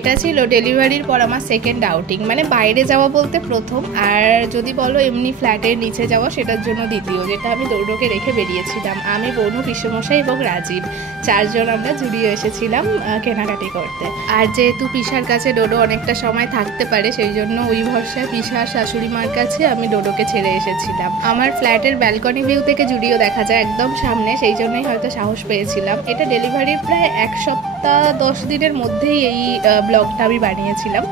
এটা ছিল ডেলিভারির পর আমার সেকেন্ড আউটিং, মানে বাইরে যাওয়া বলতে প্রথম, আর যদি বলো এমনি ফ্ল্যাটের নিচে যাওয়া সেটার জন্য দ্বিতীয়, যেটা আমি দৌড়োকে রেখে বেরিয়েছিলাম। আমি, বনু, পিসেমশাই এবং রাজীব, চারজন আমরা জুড়িয়ে এসেছিলাম কেনাকাটি করতে। আর যেহেতু পিসার কাছে ডোডো অনেকটা সময় থাকতে পারে, সেই জন্য ওই ভরসায় পিসার শাশুড়ি মার কাছে আমি ডোডোকে ছেড়ে এসেছিলাম। আমার ফ্ল্যাটের ব্যালকনি ভিউ থেকে জুডিও দেখা যায় একদম সামনে, সেই জন্যই হয়তো সাহস পেয়েছিলাম। এটা ডেলিভারির প্রায় 1 সপ্তাহ 10 দিনের মধ্যেই এই ব্লগটা আমি বানিয়েছিলাম।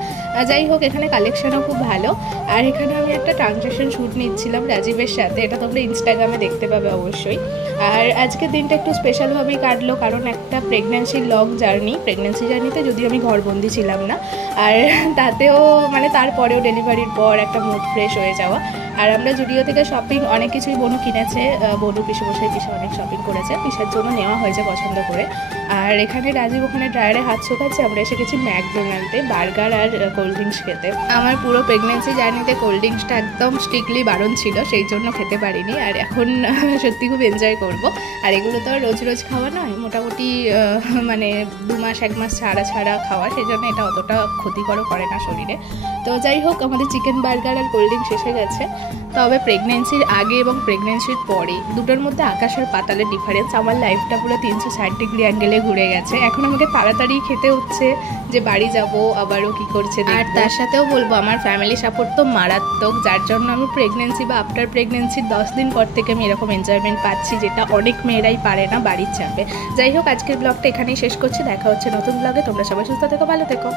যাই হোক, এখানে কালেকশনও খুব ভালো। আর এখানে আমি একটা ট্রানজেকশন শ্যুট নিচ্ছিলাম রাজীবের সাথে, এটা তোমরা ইনস্টাগ্রামে দেখতে পাবে অবশ্যই। আর আজকের দিনটা একটু স্পেশালভাবেই কাটলো, কারণ একটা প্রেগন্যান্সির লং জার্নি। প্রেগন্যান্সি জার্নিতে যদিও আমি ঘরবন্দি ছিলাম না, আর তাতেও মানে তারপরেও ডেলিভারির পর একটা মুড ফ্রেশ হয়ে যাওয়া। আর আমরা জুডিও থেকে শপিং অনেক কিছুই বনু কিনেছে, বনু পিসেমশাই পিসা অনেক শপিং করেছে, পিসার জন্য নেওয়া হয়েছে পছন্দ করে। আর এখানে রাজীব ওখানে ড্রায়ারে হাত শুকাচ্ছে, আমরা এসে গেছি ম্যাকডোনাল্ডে বার্গার আর কোল্ড ড্রিঙ্কস খেতে। আমার পুরো প্রেগনেন্সি জার্নিতে কোল্ড ড্রিঙ্কসটা একদম স্ট্রিক্টলি বারণ ছিল, সেই জন্য খেতে পারিনি। আর এখন সত্যি খুব এনজয় করব। আর এগুলো তো রোজ রোজ খাওয়া নয়, মোটামুটি মানে 2 মাস 1 মাস ছাড়া ছাড়া খাওয়া, সেই জন্য এটা অতটা ক্ষতিকরও করে না শরীরে। তো যাই হোক, আমাদের চিকেন বার্গার আর কোল্ড ড্রিঙ্কস এসে গেছে। তবে প্রেগনেন্সির আগে এবং প্রেগনেন্সির পরে দুটোর মধ্যে আকাশ আর পাতালের ডিফারেন্স। আমার লাইফটা পুরো 360 ডিগ্রি অ্যাঙ্গেলে ঘুরে গেছে। এখন আমাকে তাড়াতাড়ি খেতে হচ্ছে যে বাড়ি যাব, আবারও কী করছে। আর তার সাথেও বলবো আমার ফ্যামিলি সাপোর্ট তো মারাত্মক, যার জন্য আমি প্রেগনেন্সি বা আফটার প্রেগনেন্সির 10 দিন পর থেকে আমি এরকম এনজয়মেন্ট পাচ্ছি, যেটা অনেক মেয়েরাই পারে না বাড়ির চাপে। যাই হোক, আজকের ব্লগটা এখানেই শেষ করছি। দেখা হচ্ছে নতুন ব্লগে। তোমরা সবাই সুস্থ থেকো, ভালো থেকো।